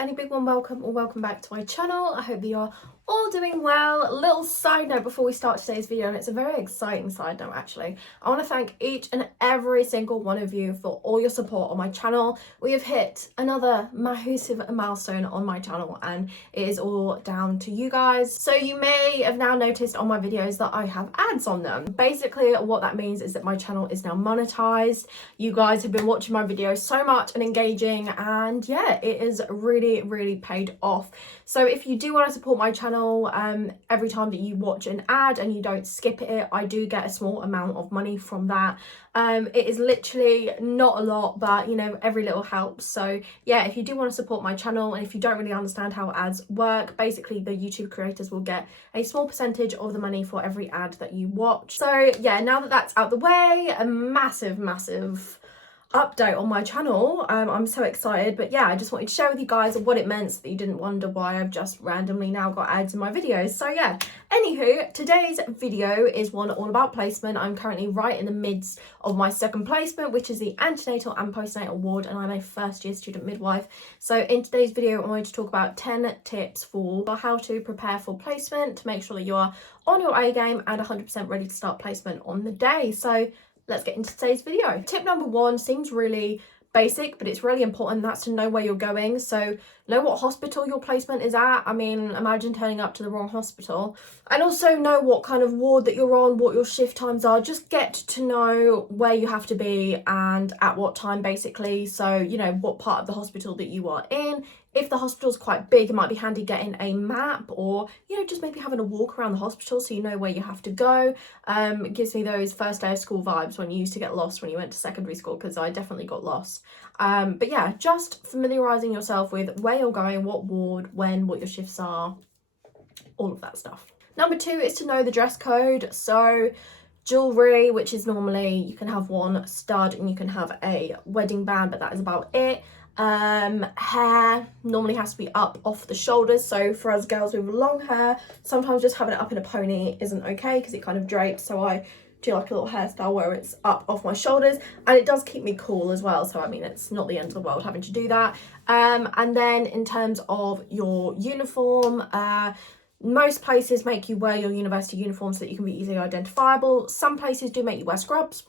and a big one welcome or welcome back to my channel. I hope that you're all doing well. A little side note before we start today's video, and it's a very exciting side note actually. I want to thank each and every single one of you for all your support on my channel. We have hit another massive milestone on my channel and it is all down to you guys. So you may have now noticed on my videos that I have ads on them. Basically what that means is that my channel is now monetized. You guys have been watching my videos so much and engaging, and yeah, it is really paid off. So if you do want to support my channel, every time that you watch an ad and you don't skip it, I do get a small amount of money from that. It is literally not a lot, but you know, every little helps. So yeah, if you do want to support my channel and if you don't really understand how ads work, basically the YouTube creators will get a small percentage of the money for every ad that you watch. So yeah, now that that's out the way, a massive update on my channel. I'm so excited, but yeah, I just wanted to share with you guys what it meant so that you didn't wonder why I've just randomly now got ads in my videos. So yeah, anywho, today's video is one all about placement. I'm currently right in the midst of my second placement, which is the antenatal and postnatal ward, and I'm a first year student midwife. So in today's video I'm going to talk about 10 tips for how to prepare for placement to make sure that you are on your A game and 100% ready to start placement on the day. So let's get into today's video. Tip number one seems really basic, but it's really important. That's to know where you're going. So know what hospital your placement is at. I mean, imagine turning up to the wrong hospital. And also know what kind of ward that you're on, what your shift times are. Just get to know where you have to be and at what time, basically. So, you know, what part of the hospital that you are in. If the hospital's quite big, it might be handy getting a map, or, you know, just maybe having a walk around the hospital so you know where you have to go. It gives me those first day of school vibes when you used to get lost when you went to secondary school, because I definitely got lost. But yeah, just familiarising yourself with where you're going, what ward, when, what your shifts are, all of that stuff. Number two is to know the dress code. So jewellery, which is normally, you can have one stud and you can have a wedding band, but that is about it. Hair normally has to be up off the shoulders, so for us girls with long hair, sometimes just having it up in a pony isn't okay because it kind of drapes, so I do like a little hairstyle where it's up off my shoulders, and it does keep me cool as well. So I mean, it's not the end of the world having to do that. And then in terms of your uniform, most places make you wear your university uniform so that you can be easily identifiable. Some places do make you wear scrubs.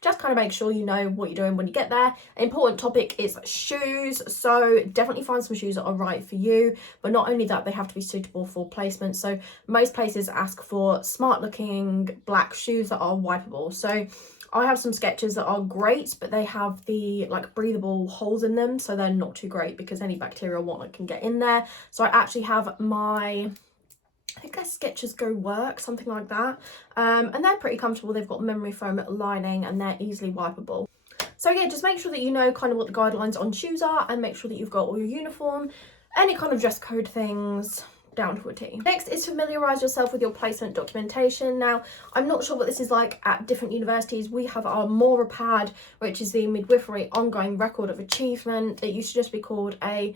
Just kind of make sure you know what you're doing when you get there. An important topic is shoes. So definitely find some shoes that are right for you. But not only that, they have to be suitable for placement. So most places ask for smart looking black shoes that are wipeable. So I have some Skechers that are great, but they have the like breathable holes in them. So they're not too great because any bacteria or whatnot can get in there. So I actually have my, I think they're Skechers Go Work, something like that. And they're pretty comfortable. They've got memory foam lining and they're easily wipeable. So yeah, just make sure that you know kind of what the guidelines on shoes are, and make sure that you've got all your uniform, any kind of dress code things down to a T. Next is familiarise yourself with your placement documentation. Now, I'm not sure what this is like at different universities. We have our MORA pad, which is the Midwifery Ongoing Record of Achievement. It used to just be called a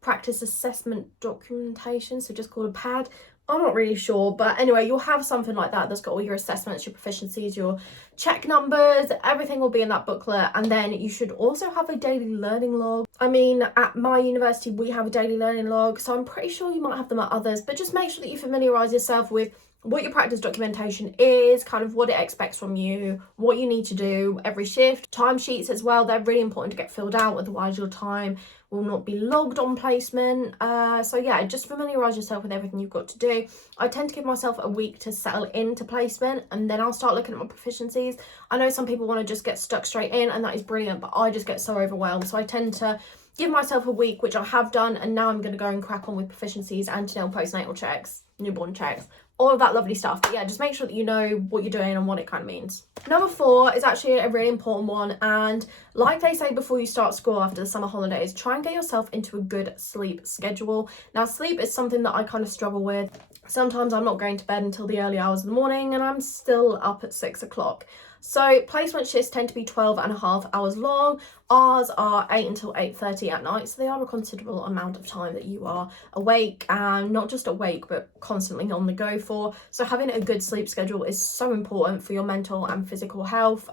practice assessment documentation, so just called a pad. I'm not really sure, but anyway, you'll have something like that that's got all your assessments, your proficiencies, your check numbers, everything will be in that booklet. And then you should also have a daily learning log. I mean, at my university, we have a daily learning log, so I'm pretty sure you might have them at others, but just make sure that you familiarise yourself with what your practice documentation is, kind of what it expects from you, what you need to do every shift. Timesheets as well, they're really important to get filled out, otherwise your time will not be logged on placement. So yeah, just familiarise yourself with everything you've got to do. I tend to give myself a week to settle into placement, and then I'll start looking at my proficiencies. I know some people want to just get stuck straight in, and that is brilliant, but I just get so overwhelmed. So I tend to give myself a week, which I have done, and now I'm going to go and crack on with proficiencies, antenatal, postnatal checks, newborn checks, all of that lovely stuff. But yeah, just make sure that you know what you're doing and what it kind of means. Number four is actually a really important one, and like they say before you start school after the summer holidays, try and get yourself into a good sleep schedule. Now, sleep is something that I kind of struggle with. Sometimes I'm not going to bed until the early hours of the morning and I'm still up at 6 o'clock. So placement shifts tend to be 12.5 hours long. Ours are 8 until 8:30 at night, so they are a considerable amount of time that you are awake, and not just awake but constantly on the go for. So having a good sleep schedule is so important for your mental and physical health.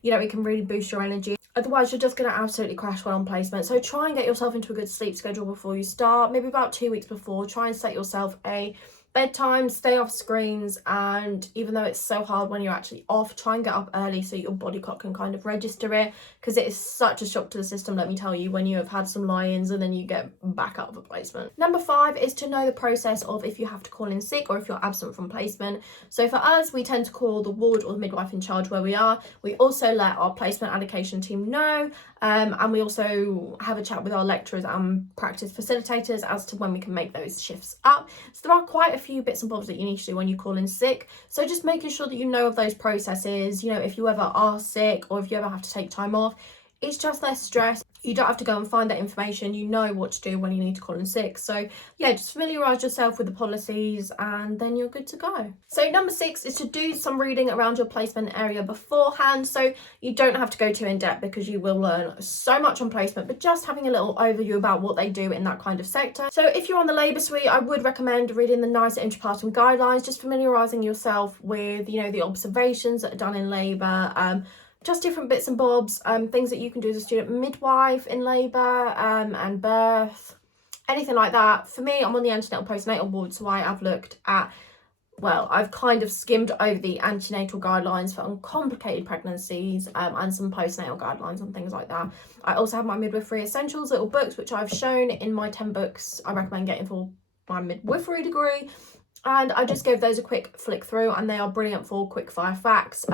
You know, it can really boost your energy. Otherwise, you're just going to absolutely crash well on placement. So try and get yourself into a good sleep schedule before you start, maybe about 2 weeks before. Try and set yourself a bedtime, stay off screens, and even though it's so hard when you're actually off, try and get up early so your body clock can kind of register it, because it is such a shock to the system, let me tell you, when you have had some lie-ins and then you get back out of a placement. Number 5 is to know the process of if you have to call in sick or if you're absent from placement. So for us, we tend to call the ward or the midwife in charge where we are. We also let our placement allocation team know, and we also have a chat with our lecturers and practice facilitators as to when we can make those shifts up. So there are quite a few bits and bobs that you need to do when you call in sick. So just making sure that you know of those processes, you know, if you ever are sick or if you ever have to take time off, it's just less stress. You don't have to go and find that information. You know what to do when you need to call in sick. So yeah, just familiarise yourself with the policies and then you're good to go. So number 6 is to do some reading around your placement area beforehand. So you don't have to go too in depth because you will learn so much on placement, but just having a little overview about what they do in that kind of sector. So if you're on the labour suite, I would recommend reading the NICE intrapartum guidelines, just familiarising yourself with, you know, the observations that are done in labour, just different bits and bobs, things that you can do as a student midwife in labour and birth, anything like that. For me, I'm on the antenatal postnatal ward, so I have looked at, well, I've kind of skimmed over the antenatal guidelines for uncomplicated pregnancies and some postnatal guidelines and things like that. I also have my midwifery essentials little books, which I've shown in my 10 books I recommend getting for my midwifery degree. And I just gave those a quick flick through and they are brilliant for quick fire facts.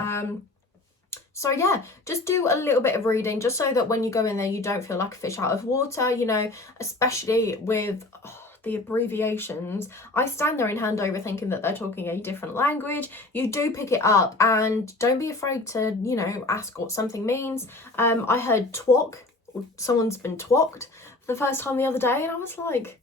So yeah, just do a little bit of reading just so that when you go in there, you don't feel like a fish out of water, you know, especially with the abbreviations. I stand there in handover thinking that they're talking a different language. You do pick it up and don't be afraid to, you know, ask what something means. I heard twok, someone's been twocked for the first time the other day and I was like,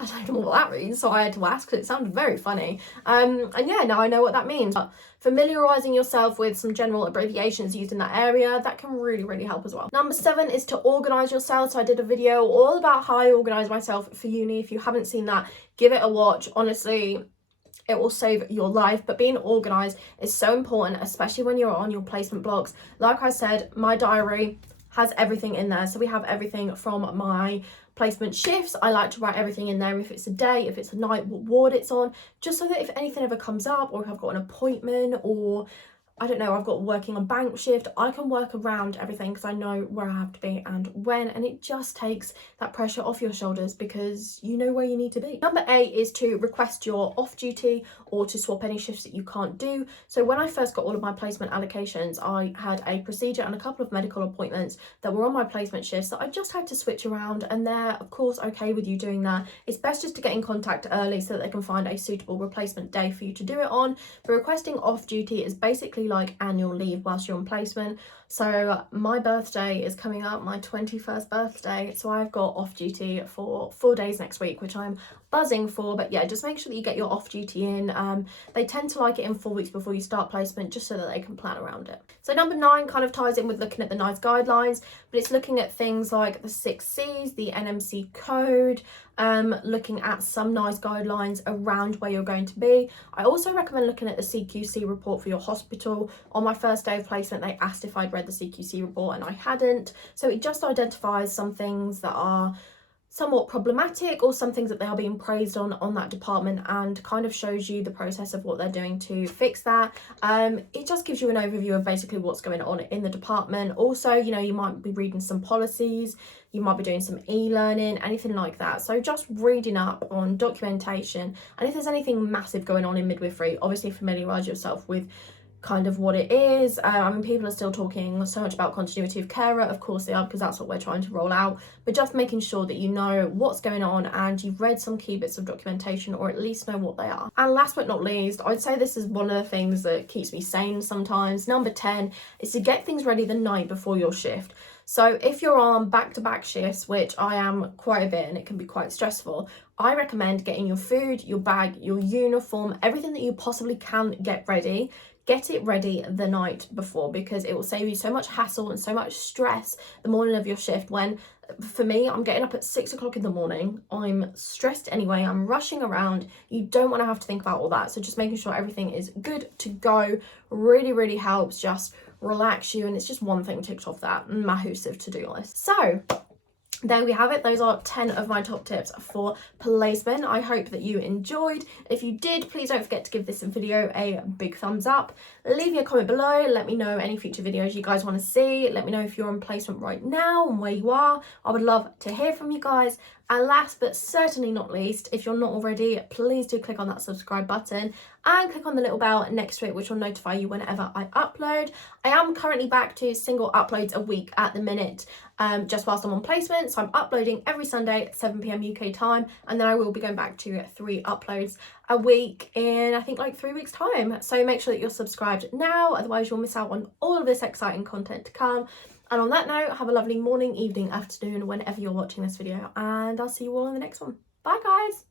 I don't know what that means, so I had to ask because it sounded very funny. And yeah, now I know what that means. But familiarising yourself with some general abbreviations used in that area, that can really, really help as well. Number 7 is to organise yourself. So I did a video all about how I organise myself for uni. If you haven't seen that, give it a watch. Honestly, it will save your life. But being organised is so important, especially when you're on your placement blocks. Like I said, my diary has everything in there. So we have everything from my placement shifts. I like to write everything in there, if it's a day, if it's a night, what ward it's on, just so that if anything ever comes up or if I've got an appointment or I don't know, I've got working on bank shift, I can work around everything because I know where I have to be and when, and it just takes that pressure off your shoulders because you know where you need to be. Number 8 is to request your off duty or to swap any shifts that you can't do. So when I first got all of my placement allocations, I had a procedure and a couple of medical appointments that were on my placement shifts that I just had to switch around, and they're of course okay with you doing that. It's best just to get in contact early so that they can find a suitable replacement day for you to do it on. But requesting off duty is basically like annual leave whilst you're on placement. So my birthday is coming up, my 21st birthday, so I've got off duty for 4 days next week, which I'm buzzing for. But yeah, just make sure that you get your off duty in. They tend to like it in 4 weeks before you start placement, just so that they can plan around it. So number 9 kind of ties in with looking at the NICE guidelines, but it's looking at things like the 6 C's, the NMC code, looking at some NICE guidelines around where you're going to be. I also recommend looking at the CQC report for your hospital. On my first day of placement, they asked if I'd read the CQC report and I hadn't. So it just identifies some things that are somewhat problematic or some things that they are being praised on that department, and kind of shows you the process of what they're doing to fix that. It just gives you an overview of basically what's going on in the department. Also, you know, you might be reading some policies, you might be doing some e-learning, anything like that. So just reading up on documentation, and if there's anything massive going on in midwifery, obviously familiarise yourself with kind of what it is. I mean, people are still talking so much about continuity of care, of course they are, because that's what we're trying to roll out, but just making sure that you know what's going on and you've read some key bits of documentation, or at least know what they are. And last but not least, I'd say this is one of the things that keeps me sane sometimes. Number 10 is to get things ready the night before your shift. So if you're on back-to-back shifts, which I am quite a bit and it can be quite stressful, I recommend getting your food, your bag, your uniform, everything that you possibly can get ready. Get it ready the night before, because it will save you so much hassle and so much stress the morning of your shift. When, for me, I'm getting up at 6 o'clock in the morning, I'm stressed anyway, I'm rushing around. You don't want to have to think about all that. So just making sure everything is good to go really, really helps. Just relax you, and it's just one thing ticked off that massive to-do list. So there we have it. Those are 10 of my top tips for placement. I hope that you enjoyed. If you did, please don't forget to give this video a big thumbs up. Leave me a comment below. Let me know any future videos you guys want to see. Let me know if you're in placement right now and where you are. I would love to hear from you guys. And last but certainly not least, if you're not already, please do click on that subscribe button and click on the little bell next to it, which will notify you whenever I upload. I am currently back to single uploads a week at the minute, just whilst I'm on placement. So I'm uploading every Sunday at 7 p.m. UK time, and then I will be going back to 3 uploads a week in, I think, like 3 weeks time. So make sure that you're subscribed now, otherwise you'll miss out on all of this exciting content to come. And on that note, have a lovely morning, evening, afternoon, whenever you're watching this video, and I'll see you all in the next one. Bye guys!